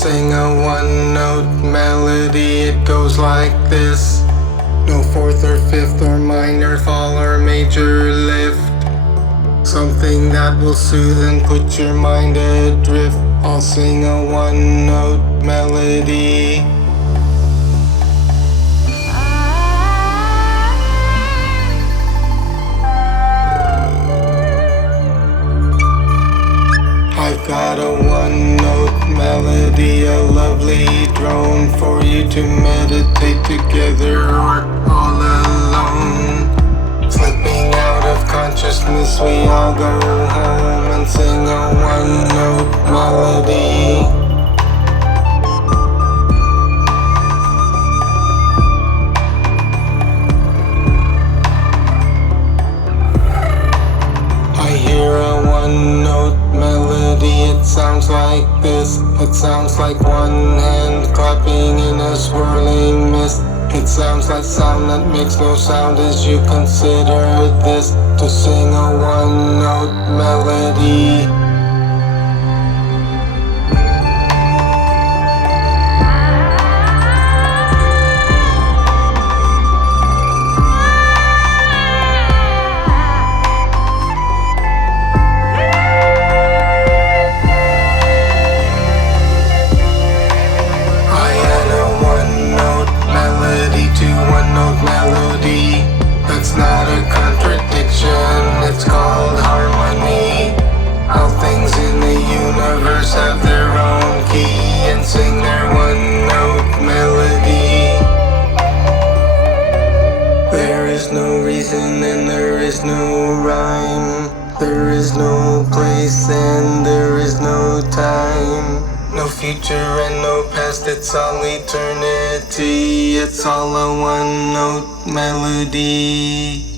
sing a one-note melody. It goes like this. No fourth or fifth or minor fall or major lift. Something that will soothe and put your mind adrift. I'll sing a one-note melody. I've got a one-note melody, a lovely drone for you to meditate together or all alone. Slipping out of consciousness, we all go home and sing a one-note melody. I hear a one-note melody, it sounds like this. It sounds like one hand clapping in a swirling mist. It sounds like sound that makes no sound as you consider this to sing a one-note melody. Melody, that's not a contradiction, it's called harmony. All things in the universe have their own key and sing their one-note melody. There is no reason and there is no rhyme. There is no place and there is no time. No future and no past, it's all eternity. It's all a one-note melody.